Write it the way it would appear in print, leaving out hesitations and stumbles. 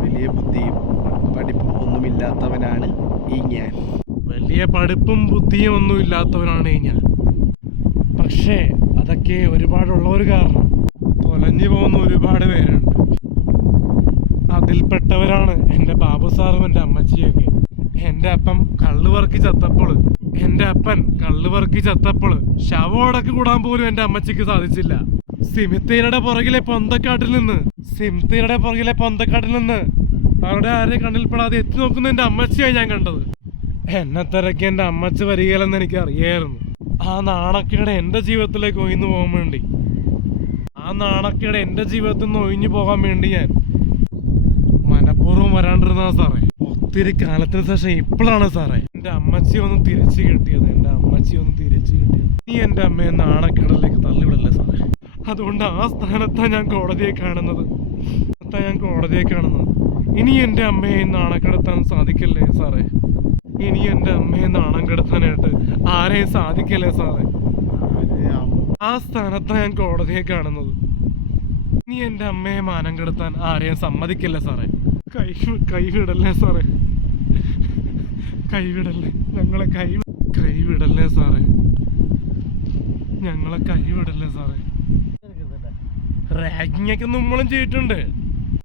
വലിയ ബുദ്ധിയും പഠിപ്പും ഒന്നുമില്ലാത്തവനാണ് ഈ ഞാൻ. വലിയ പഠിപ്പും ബുദ്ധിയും ഒന്നും ഇല്ലാത്തവനാണ് ഈ ഞാൻ. പക്ഷേ അതൊക്കെ ഒരുപാടുള്ളവർ കാരണം തൊലഞ്ഞു പോകുന്ന ഒരുപാട് പേരുണ്ട്. അതിൽപ്പെട്ടവരാണ് എൻ്റെ ബാബു സാറും എൻ്റെ അമ്മച്ചിയൊക്കെ. എൻ്റെ അപ്പൻ കള്ളുവർക്കി ചത്തപ്പോൾ ശവോടക്ക് കൂടാൻ പോലും എൻ്റെ അമ്മച്ചിക്ക് സാധിച്ചില്ല. സിമിത്തേരുടെ പുറകിലെ പൊന്തക്കാട്ടിൽ നിന്ന് അവരുടെ ആരെ കണ്ണിൽപ്പെടാതെ എത്തി നോക്കുന്ന എൻ്റെ അമ്മച്ചിയാണ് ഞാൻ കണ്ടത്. എന്നെ തിരക്കി എൻ്റെ അമ്മച്ചി വരികയില്ലെന്ന് എനിക്ക് അറിയായിരുന്നു. ആ നാണക്കേട് എൻ്റെ ജീവിതത്തിലേക്ക് ഒഴിഞ്ഞു പോകാൻ വേണ്ടി, എൻ്റെ ജീവിതത്തിൽ നിന്ന് ഒഴിഞ്ഞു പോകാൻ വേണ്ടി ഞാൻ മനഃപൂർവ്വം വരാണ്ടിരുന്ന സാറേ. ഒത്തിരി കാലത്തിന് ശേഷം ഇപ്പോഴാണ് സാറേ എൻ്റെ അമ്മച്ചി ഒന്ന് തിരിച്ചു കിട്ടിയത്. നീ എൻ്റെ അമ്മയെ നാണക്കേടിലേക്ക് തള്ളിവിടല്ലേ സാറേ. അതുകൊണ്ട് ആ സ്ഥാനത്താണ് ഞാൻ കോടതിയെ കാണുന്നത്. ഇനി എൻ്റെ അമ്മയെ നാണക്കെടുത്താൻ സാധിക്കല്ലേ സാറേ. ഇനി എൻ്റെ അമ്മയെ നാണം കെടുത്താനായിട്ട് ആരെയും സാധിക്കല്ലേ സാറേ. ആ സ്ഥാനത്താണ് ഞാൻ കോടതിയെ കാണുന്നത്. ഇനി എൻ്റെ അമ്മയെ മാനം കെടുത്താൻ ആരെയും സമ്മതിക്കല്ലേ സാറേ. കൈവിടല്ലേ സാറേ. ഞങ്ങളെ കൈവിടല്ലേ സാറേ. റാഗിങ്ങൊക്കെ നമ്മളും ചെയ്തിട്ടുണ്ട്.